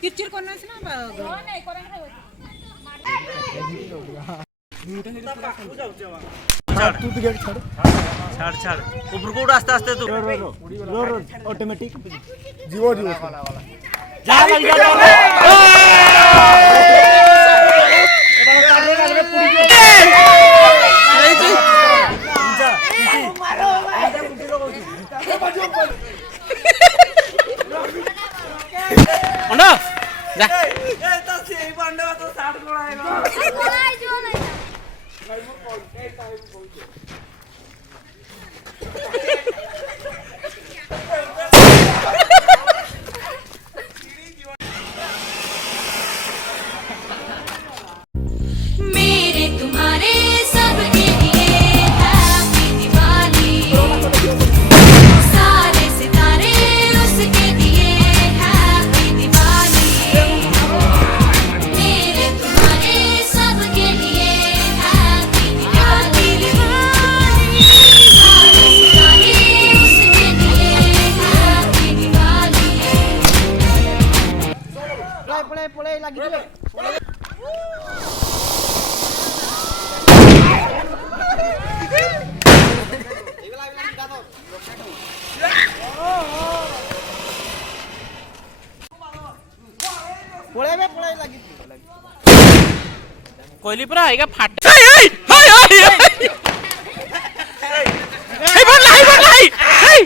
किरचिर करना है ना नहीं तू तो गेट छाड़ छाड़ छाड़ ऊपर को आस्ते आस्ते तू रो ऑटोमेटिक जीवो जीवो जा लग जा अंडा जा ए तो सेही बंडे तो 60 कोड़ा आएगा मेरे तुम्हारे सबके लिए हैप्पी दिवाली सारे सितारे उसके दिए हैप्पी दिवाली मेरे तुम्हारे सबके लिए हैप्पी दिवाली सारे सितारे उसके दिए हैप्पी दिवाली पड़े लगी रे पड़े लगी कोयली पर आएगा फाट हाय हाय हाय हाय बोल हाय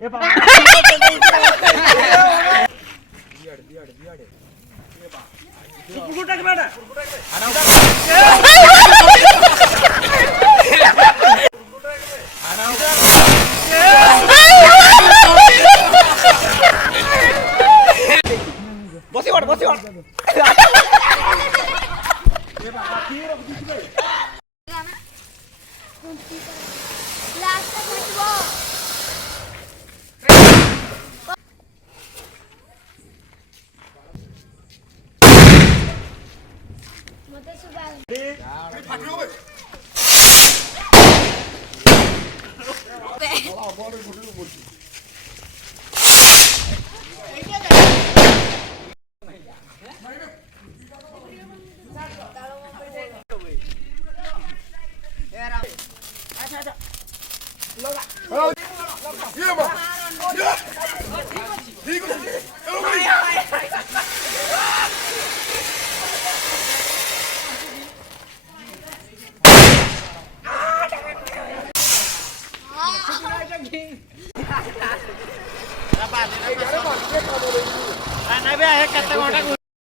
ए बा कुकुटा के बेटा बसी वाट लास्ट तक हटवो मते सुबह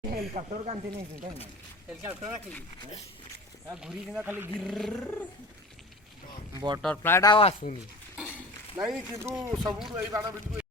हेलिकॉप्टर कांती नहीं थी हेलिकॉप्टर रखी घुरी किंवा खाली गिर बटरफ्लाई आवाज सुनी नाही किंतु सबूत एई बाण भितर